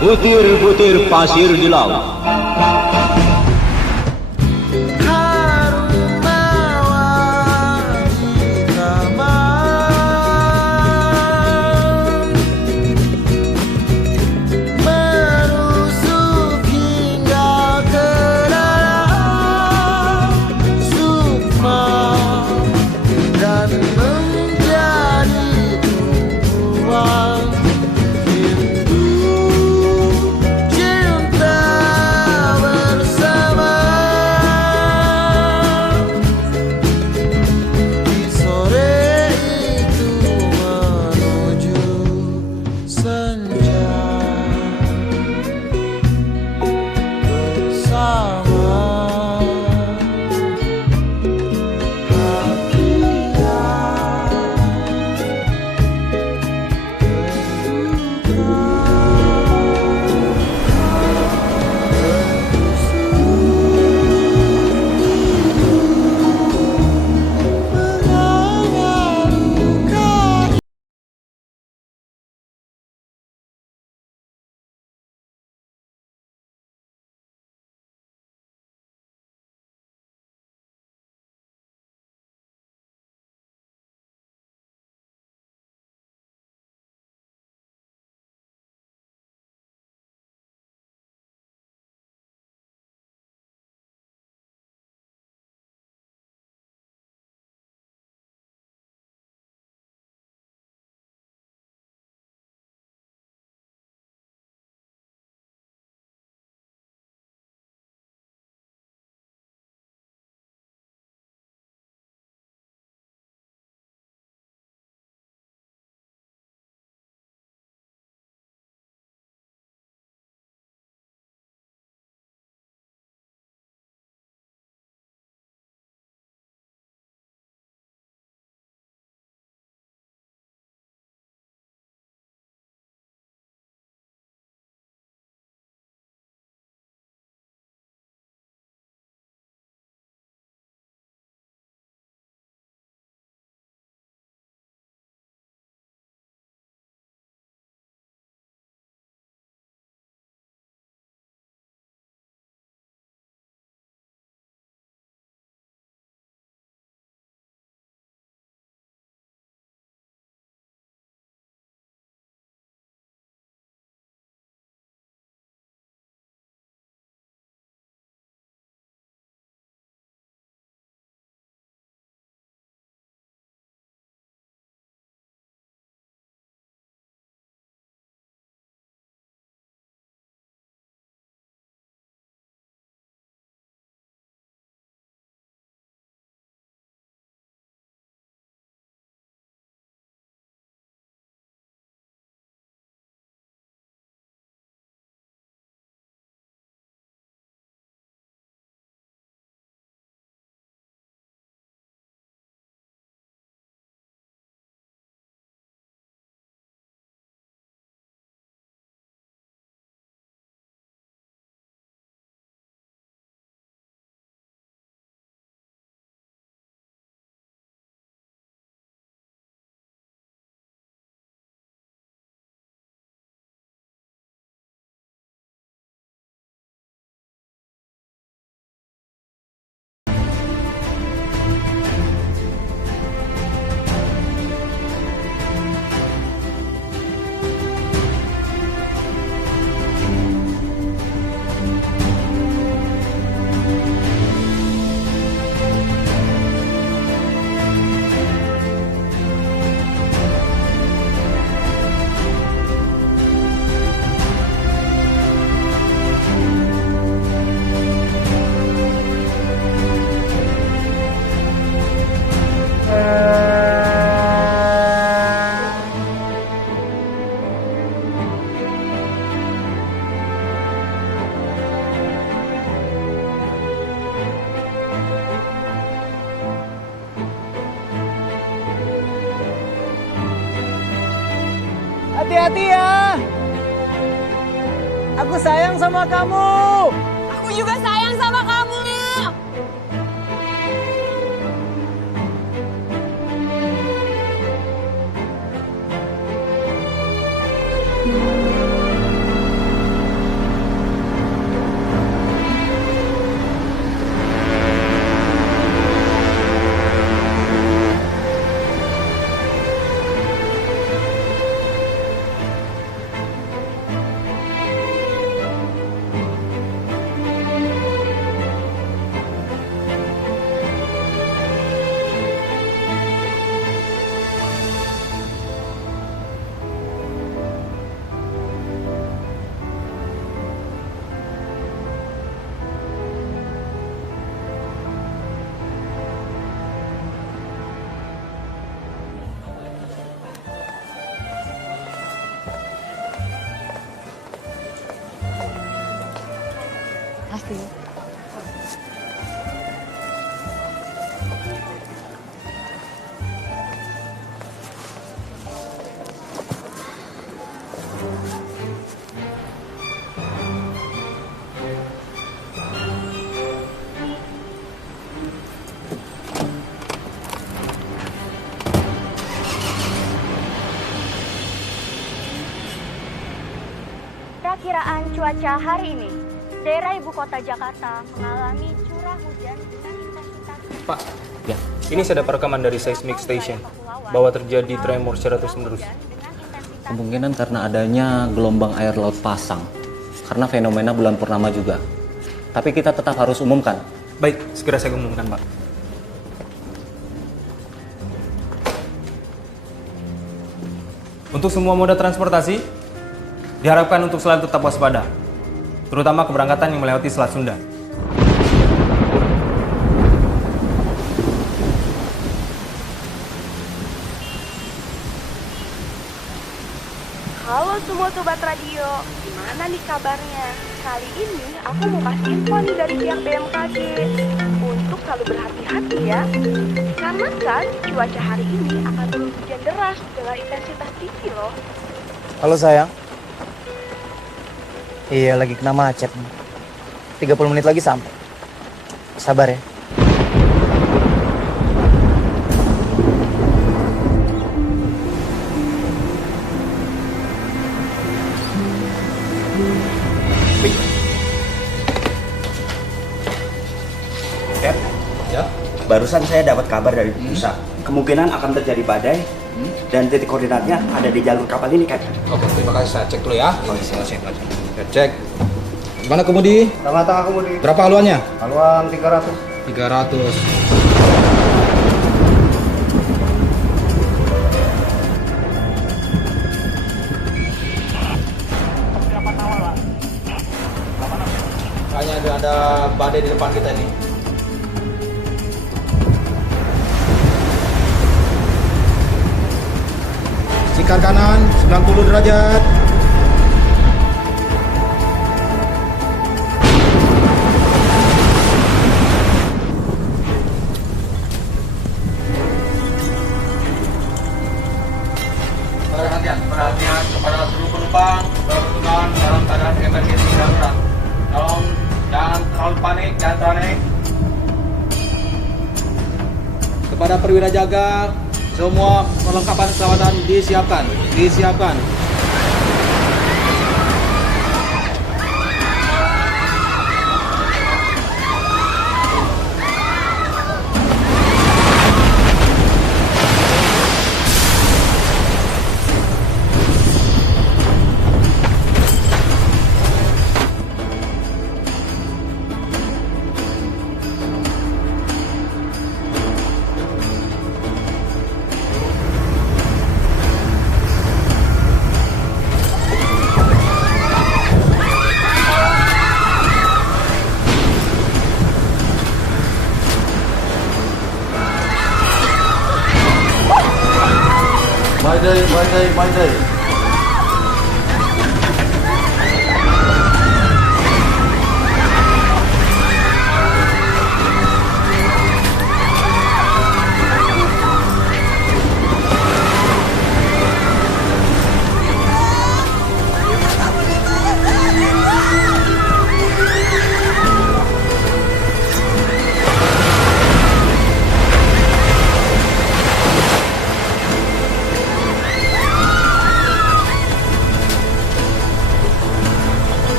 butir-butir pasir di laut. Hati-hati ya. Aku sayang sama kamu. Aku juga sayang sama kamu. Pasti. Perkiraan cuaca hari ini, daerah ibu kota Jakarta mengalami curah hujan dengan intensitas. Pak, ya, ini saya dapat rekaman dari seismic station bahwa terjadi tremor secara terus-menerus. Kemungkinan karena adanya gelombang air laut pasang, karena fenomena bulan purnama juga. Tapi kita tetap harus umumkan. Baik, segera saya umumkan, Pak. Untuk semua moda transportasi, diharapkan untuk selalu tetap waspada, terutama keberangkatan yang melewati Selat Sunda. Halo semua sobat radio, gimana nih kabarnya? Kali ini aku mau kasih info nih dari pihak BMKG untuk selalu berhati-hati ya. Karena kan cuaca hari ini akan turun hujan deras dengan intensitas tinggi loh. Halo sayang. Iya, lagi kena macet. 30 menit lagi sampai. Sabar ya. Ya, barusan saya dapat kabar dari pusat. Kemungkinan akan terjadi badai dan titik koordinatnya ada di jalur kapal ini, Kak. Oke, terima kasih. Saya cek dulu ya. Saya cek. Gimana kemudi? Selamat datang kemudi. Berapa haluannya? Haluan 300. 300. Kayaknya ada badai di depan kita nih. Sikar kanan 90 derajat. Perhatian kepada seluruh penumpang dalam keadaan emergensi darurat. Tolong jangan terlalu panik, jangan panik. Kepada perwira jaga, semua perlengkapan keselamatan disiapkan. Mayday.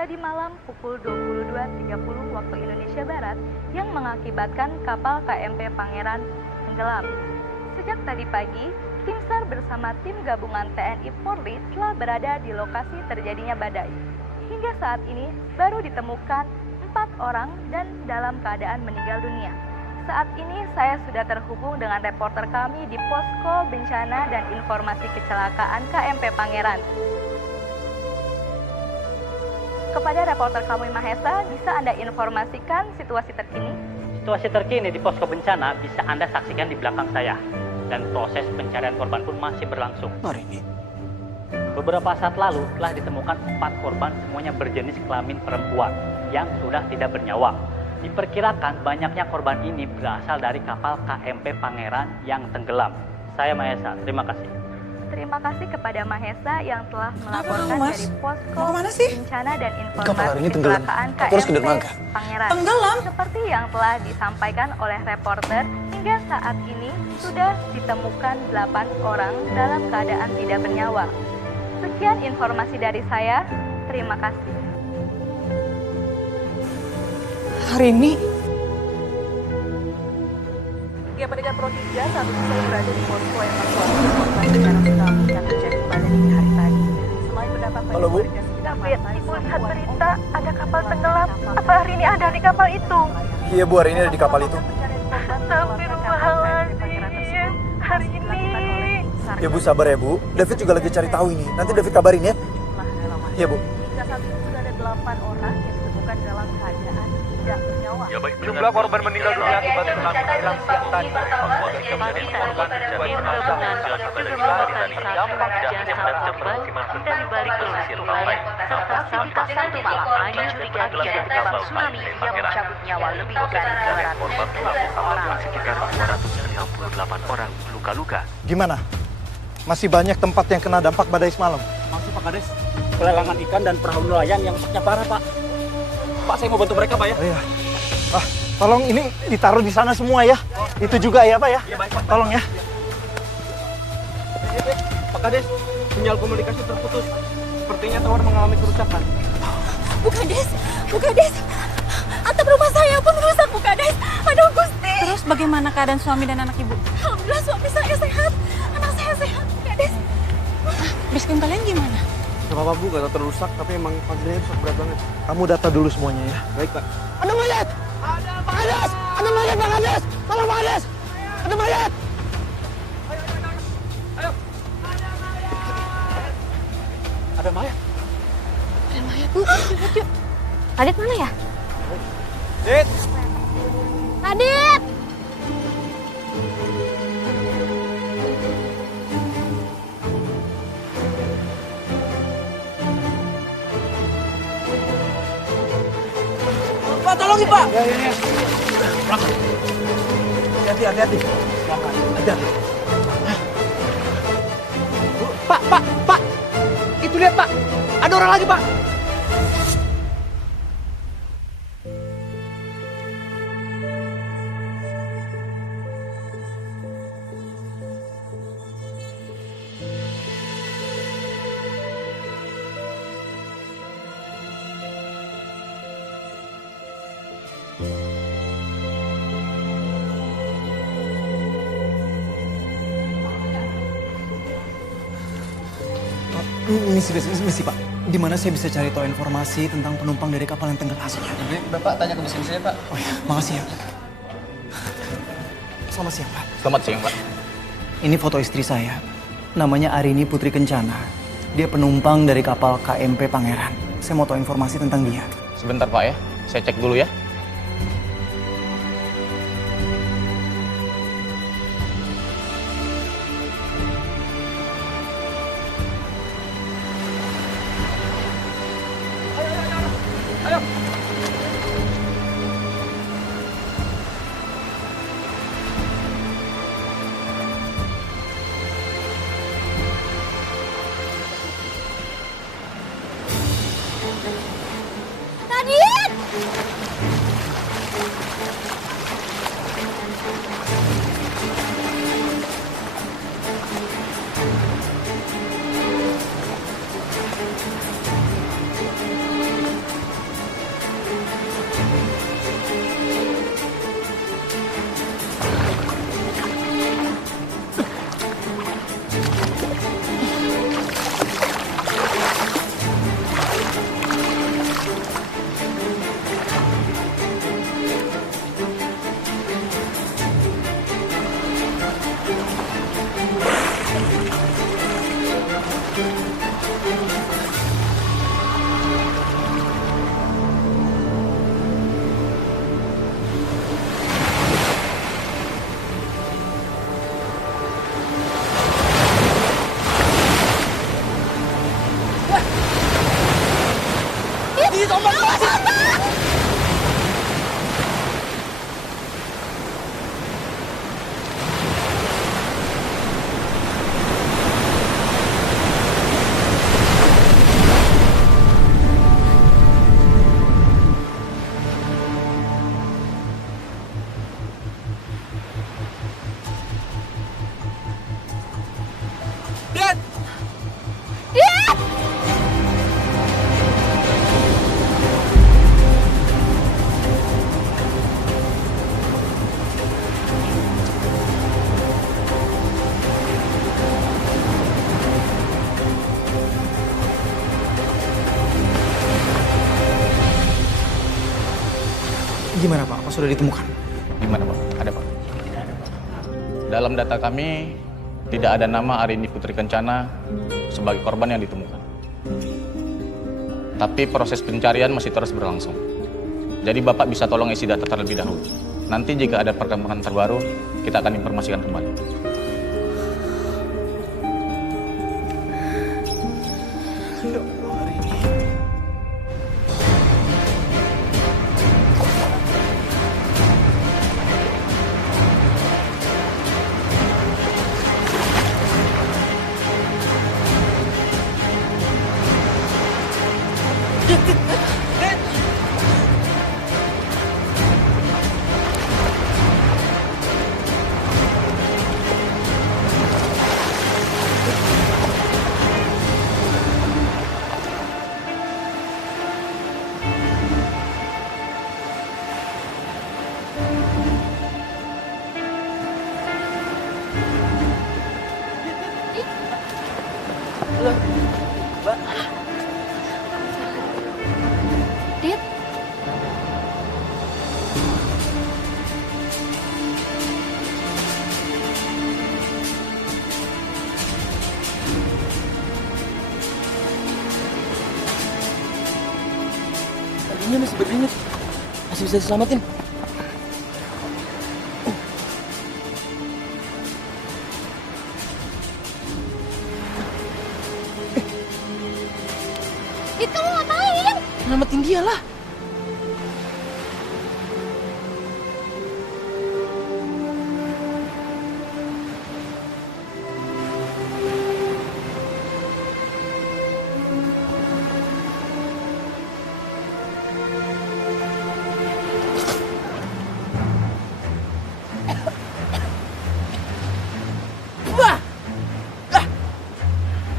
tadi malam pukul 22.30 waktu Indonesia Barat yang mengakibatkan kapal KMP Pangeran tenggelam. Sejak tadi pagi, tim SAR bersama tim gabungan TNI Polri telah berada di lokasi terjadinya badai. Hingga saat ini baru ditemukan 4 orang dan dalam keadaan meninggal dunia. Saat ini saya sudah terhubung dengan reporter kami di Posko Bencana dan Informasi Kecelakaan KMP Pangeran. Kepada reporter kami Mahesa, bisa Anda informasikan situasi terkini? Situasi terkini di Posko Bencana bisa Anda saksikan di belakang saya. Dan proses pencarian korban pun masih berlangsung. Hari ini. Beberapa saat lalu telah ditemukan 4 korban semuanya berjenis kelamin perempuan yang sudah tidak bernyawa. Diperkirakan banyaknya korban ini berasal dari kapal KMP Pangeran yang tenggelam. Saya Mahesa, terima kasih. Terima kasih kepada Mahesa yang telah melaporkan dari Posko Bencana dan Kapal hari Informasi ini tenggelam. Kecelakaan Aku harus ke KMP dermaga. Pangeran. Tenggelam? Seperti yang telah disampaikan oleh reporter, hingga saat ini sudah ditemukan 8 orang dalam keadaan tidak bernyawa. Sekian informasi dari saya, terima kasih. Hari ini Ya, pendengar Pro 3, saat ini saya berada di posko evakuasi korban bencana tsunami yang terjadi pada dini hari tadi. Selain mendapat banyak warga sekitar pantai, Ibu lihat berita ada kapal tenggelam. Apa hari ini ada di kapal itu? Iya Bu, hari ini ada di kapal itu. Astagfirullahaladzim. Hari ini. Ya Bu, sabar ya Bu. David juga lagi cari tahu ini. Nanti David kabarin ya. Iya Bu. Hingga saat ini sudah ada 8 orang yang ditemukan dalam keadaan tidak bernyawa. Jumlah korban meninggal dunia akibat tsunami hilang siang tadi. Gimana? Masih banyak tempat yang kena dampak badai semalam. Masih Pak Kades, pelelangan ikan dan perahu nelayan yang rusaknya parah Pak. Pak, saya mau bantu mereka Pak ya. Oh, iya. Tolong ini ditaruh di sana semua ya. Itu juga ya Pak ya. Iya baik Pak. Tolong ya. Pak Kades, sinyal komunikasi terputus. Sepertinya tower mengalami kerusakan. Bu Kades, atap rumah saya pun rusak Bu Kades. Aduh Gusti. Terus bagaimana keadaan suami dan anak ibu? Alhamdulillah suami saya sehat, anak saya sehat Bu Kades. Basecamp kalian gimana? Gak apa-apa Bu, gak terrusak, tapi emang pandainya rusak berat banget. Kamu data dulu semuanya ya. Baik Pak. Ada mayat! Ada Pak Kades! Ada mayat Pak Kades! Tolong Pak Kades! Ada mayat! Ada mayat. Ada mayat Bu, lihat yuk. Adit mana ya? Dit! Adit! Pak, tolongin Pak. Ya. Hati-hati. Ada. Pak. Itu lihat Pak. Ada orang lagi Pak. Misi Pak. Di mana saya bisa cari tahu informasi tentang penumpang dari kapal yang tenggelam? Bapak tanya ke mesin saya, Pak. Oh ya, makasih ya. Selamat siang Pak. Selamat siang, Pak. Ini foto istri saya. Namanya Arini Putri Kencana. Dia penumpang dari kapal KMP Pangeran. Saya mau tahu informasi tentang dia. Sebentar, Pak ya. Saya cek dulu ya. Adit! Gimana Pak? Apa sudah ditemukan? Gimana Pak? Ada Pak? Dalam data kami, tidak ada nama Arini Putri Kencana sebagai korban yang ditemukan. Tapi proses pencarian masih terus berlangsung. Jadi Bapak bisa tolong isi data terlebih dahulu. Nanti jika ada perkembangan terbaru, kita akan informasikan kembali. Badannya masih berdengit. Masih bisa diselamatin. Dit, kamu ngapain? Selamatin dia lah.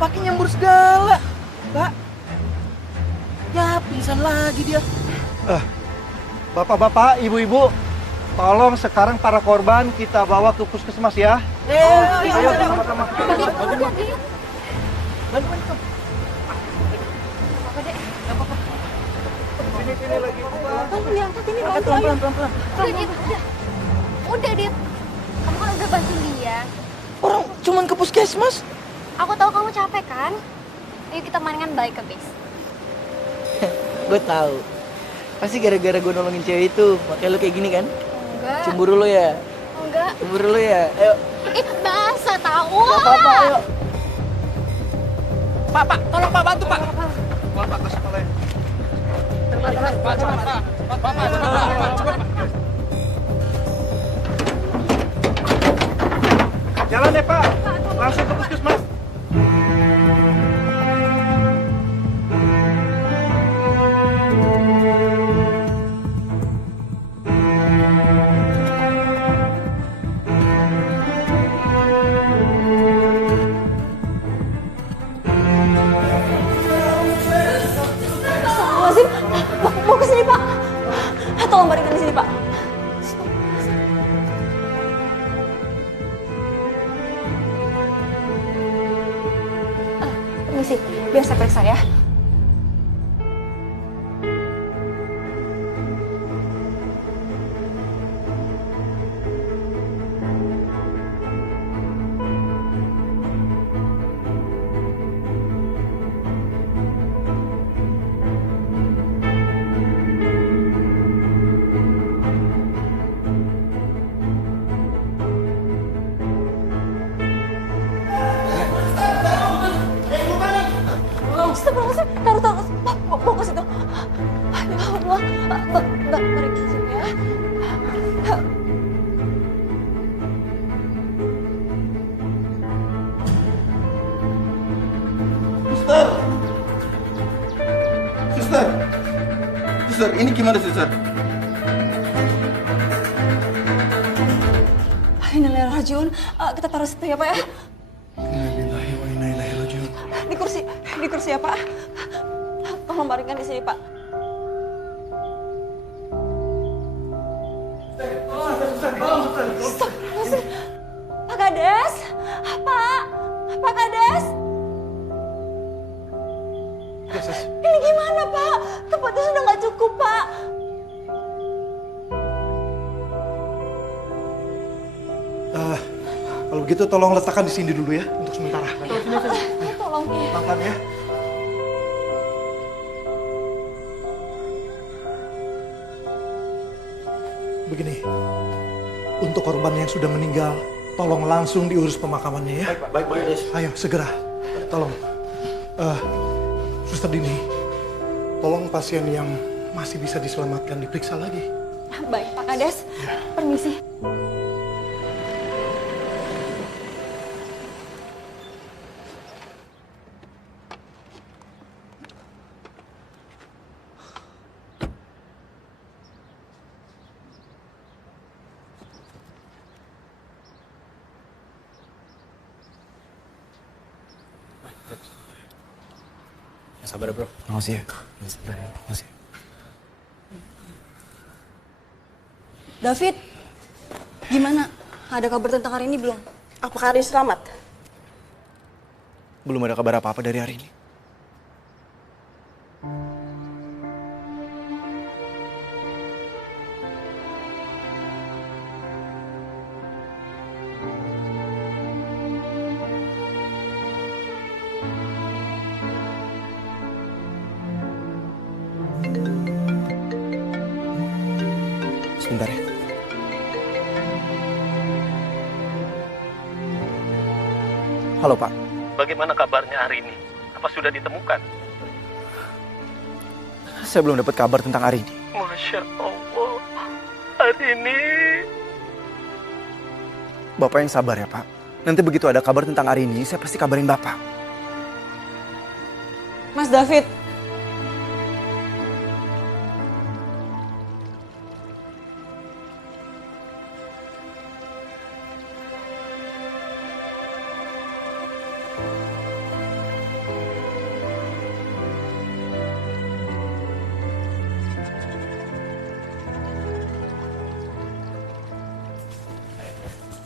Pakai nyambur segala, Pak. Ya, pingsan lagi dia. Bapak-bapak, ibu-ibu, tolong sekarang para korban kita bawa ke puskesmas ya. Ayo, sama-sama. Sini lagi. Tolong diangkat ini, pelan-pelan. Udah, Dit, udah. Udah, Dit. Kamu kan udah bantuin dia. Orang cuman ke puskesmas. Aku tahu kamu capek kan? Ayo kita mendingan balik ke base. Gue tahu. Pasti gara-gara gue nolongin cewek itu, makanya lu kayak gini kan? Enggak. Cemburu lu ya? Enggak. Cemburu lu ya? Ayo. Basah tahu. Gak apa-apa, ayo. Pak, tolong Pak, bantu Pak. Pak, kasih kepalanya. Jalan deh Pak, langsung ke puskesmas. Astagfirullahaladzim. Mau ke sini, Pak. Tolong baringkan di sini, Pak. Permisi, biar saya periksa ya. Astagfirullahaladzim, taruh, bawa ke situ. Ya Allah, balik ke sini ya. Suster, ini gimana suster? Innalillahi kita taruh situ ya Pak ya. Innalillahi wa inna ilaihi raji'un. Di kursi ya Pak. Tolong baringkan di sini Pak. Astagfirullahaladzim. Pak Kades, Pak Kades. Ini gimana Pak? Tempatnya sudah nggak cukup Pak. Kalau begitu tolong letakkan di sini dulu ya untuk sementara. Tolong. Makan ya. Begini, untuk korban yang sudah meninggal, tolong langsung diurus pemakamannya ya. Baik, Kades. Ayo, segera. Tolong. Suster Dini, tolong pasien yang masih bisa diselamatkan diperiksa lagi. Baik, Pak Kades. Permisi. Sabar bro. Makasih ya. Makasih. David, gimana? Ada kabar tentang hari ini belum? Apakah Arin selamat? Belum ada kabar apa-apa dari hari ini. Sebentar ya. Halo Pak. Bagaimana kabarnya hari ini? Apa sudah ditemukan? Saya belum dapat kabar tentang Arini. Masya Allah, hari ini. Bapak yang sabar ya Pak. Nanti begitu ada kabar tentang Arini, saya pasti kabarin Bapak. Mas David.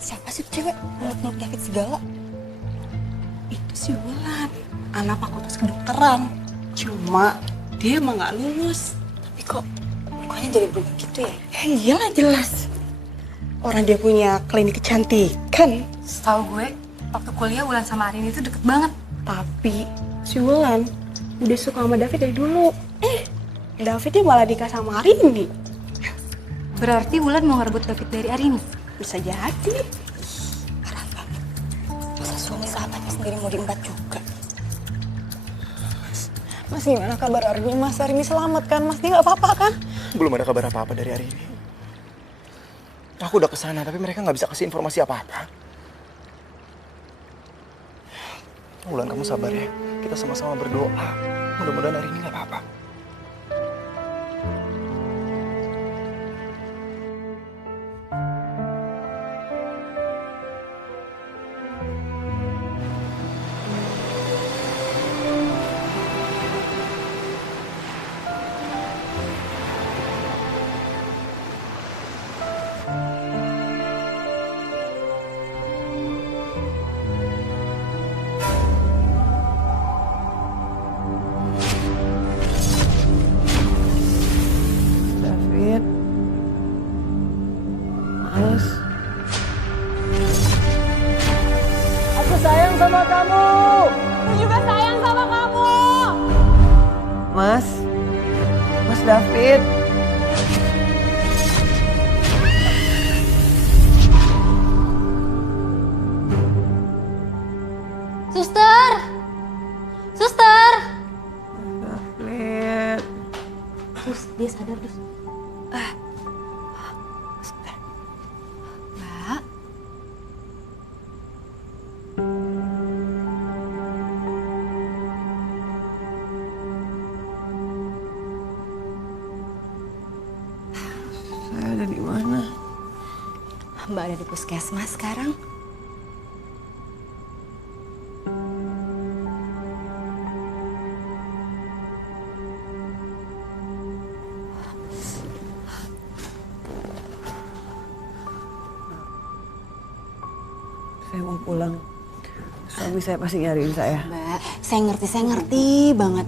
Siapa sih cewek meluk-meluk David segala? Itu si Wulan, anak fakultas kedokteran. Cuma dia emang gak lulus. Tapi kok mukanya jadi berubah gitu ya? Iyalah jelas. Orang dia punya klinik kecantikan. Setahu gue, waktu kuliah Wulan sama Arin itu deket banget. Tapi si Wulan udah suka sama David dari dulu. Davidnya malah nikah sama Arini. Berarti Wulan mau ngerebut David dari Arini? Bisa jadi. Parah banget. Masa suami sahabatnya sendiri mau diembat juga? Mas gimana kabar Arini? Mas Arini selamat kan? Mas dia nggak apa-apa kan? Belum ada kabar apa-apa dari Arini. Aku udah kesana tapi mereka nggak bisa kasih informasi apa-apa. Wulan kamu sabar ya. Kita sama-sama berdoa. Mudah-mudahan Arini nggak apa-apa. Aku sayang sama kamu. Aku juga sayang sama kamu. Mas David. Suster! Suster! David. Terus dia sadar terus. Suster. Mbak. Saya ada di mana? Mbak ada di puskesmas sekarang. Saya mau pulang. Suami saya pasti nyariin saya. Mbak, saya ngerti banget.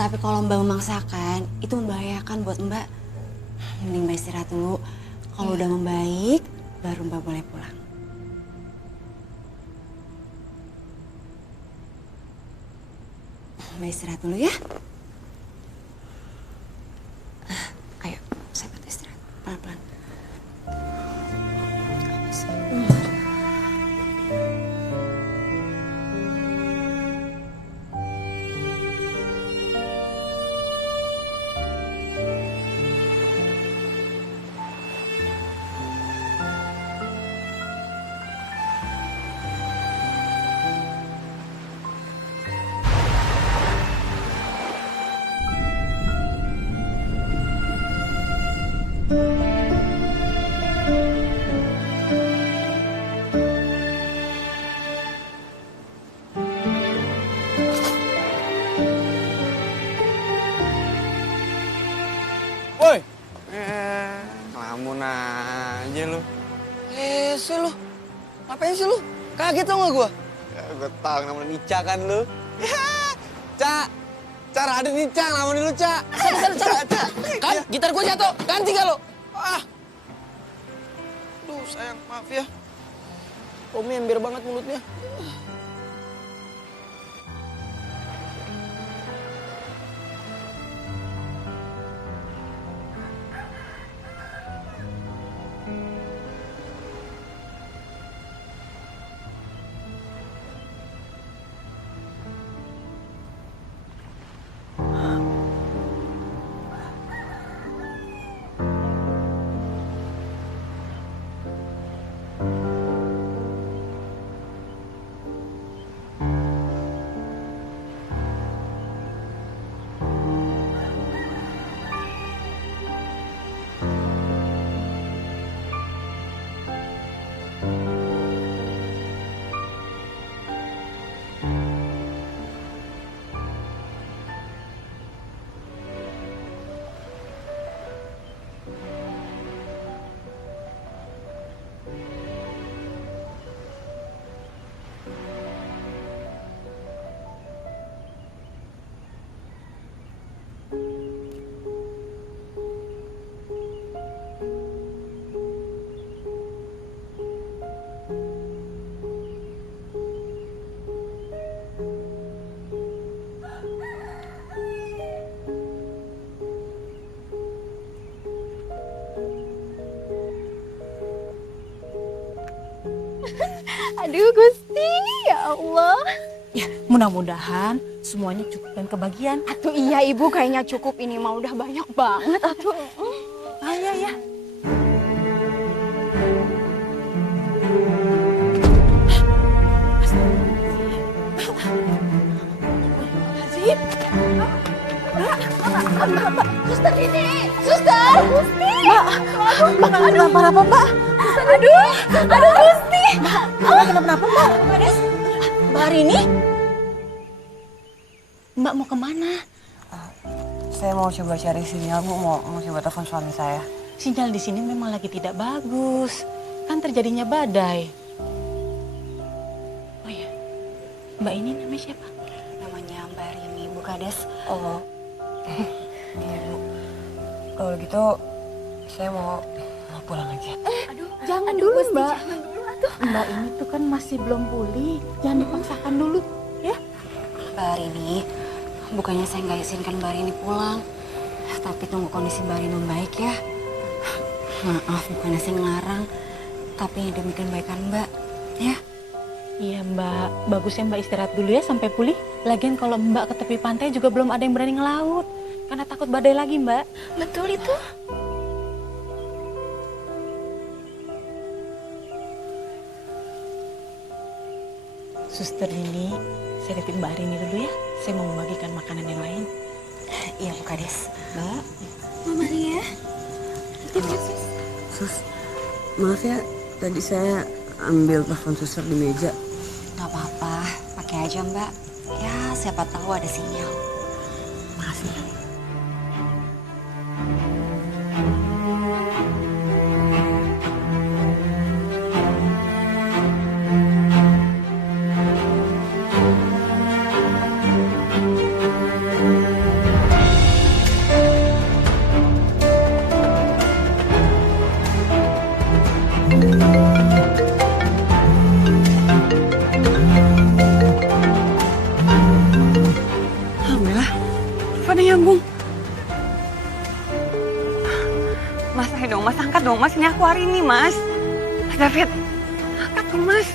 Tapi kalau Mbak memaksakan, itu membahayakan buat Mbak. Mending Mbak istirahat dulu. Kalau udah membaik, baru Mbak boleh pulang. Mbak istirahat dulu ya. Ayo, saya bantu istirahat. Pelan-pelan. Woi! Ngelamun aja lu. Sih lu. Ngapain sih lu? Kaget tau gak gua? Ya, gue tau namanya Nica kan lu. Ca! Ca, Raden Nica, ngelamunin lu, Ca. Ca. Kan, gitar gua jatuh. Ganti gak lu? Duh, sayang. Maaf ya. Romi ember banget mulutnya. Aduh Gusti, ya Allah. Ya, mudah-mudahan semuanya cukup dan kebagian. Atuh iya Ibu, kayaknya cukup, ini mah udah banyak banget atuh. Ya. Azib. Mbak, suster ini. Suster. Gusti. Mbak, kenapa-napa, Mbak? Aduh, Gusti. Mbak, kenapa-napa, Mbak? Mbak Arini? Mbak mau kemana? Saya mau coba cari sinyal, Bu. Mau coba telepon suami saya. Sinyal di sini memang lagi tidak bagus. Kan terjadinya badai. Oh ya, Mbak ini namanya siapa? Namanya Mbak Arini, Bu Kades. Oh, iya Bu. Kalau gitu, saya mau pulang aja. Jangan dulu, Mbak. Mbak ini tuh kan masih belum pulih. Jangan dipaksakan dulu, ya. Mbak Arini, bukannya saya nggak izinkan Mbak Arini pulang. Tapi tunggu kondisi Mbak Arini membaik ya. Maaf, bukannya saya ngelarang. Tapi demi kebaikan Mbak, ya. Iya, Mbak. Bagusnya Mbak istirahat dulu ya sampai pulih. Lagian kalau Mbak ke tepi pantai juga belum ada yang berani ngelaut. Karena takut badai lagi, Mbak. Betul itu. Suster Lini, saya titip Mbak Arini dulu ya. Saya mau membagikan makanan yang lain. Iya, Bu Kades. Mbak. Mama Ria. Sus, maaf ya. Tadi saya ambil telepon suster di meja. Gak apa-apa, pakai aja Mbak. Ya, siapa tahu ada sinyal. Makasih. Thank you. Mas, ayo dong, Mas, angkat dong, Mas. Ini aku hari ini, Mas. Mas David, angkat dong, Mas.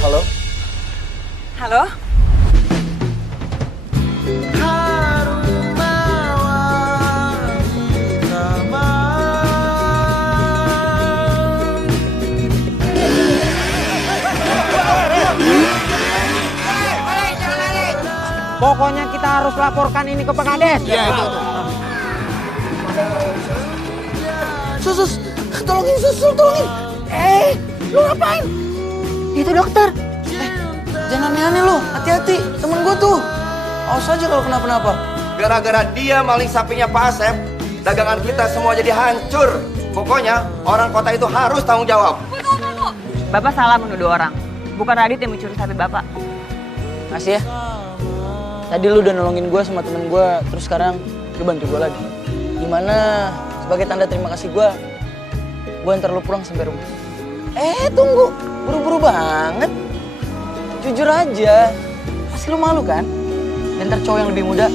Halo? Halo? Pokoknya kita harus laporkan ini ke Pak Kades. Iya, itu. Sus, tolongin, tolongin. Lu ngapain? Itu dokter. Jangan aneh-aneh lu, hati-hati, temen gua tuh. Awas aja kalau kenapa-napa. Gara-gara dia maling sapinya Pak Asep, dagangan kita semua jadi hancur. Pokoknya orang kota itu harus tanggung jawab. Bapak salah menuduh orang. Bukan Radit yang mencuri sapi Bapak. Makasih ya. Tadi lu udah nolongin gue sama temen gue, terus sekarang lu bantu gue lagi. Gimana sebagai tanda terima kasih gue antar lu pulang sampai rumah. Tunggu, buru-buru banget. Jujur aja, pasti lu malu kan? Ntar cowok yang lebih muda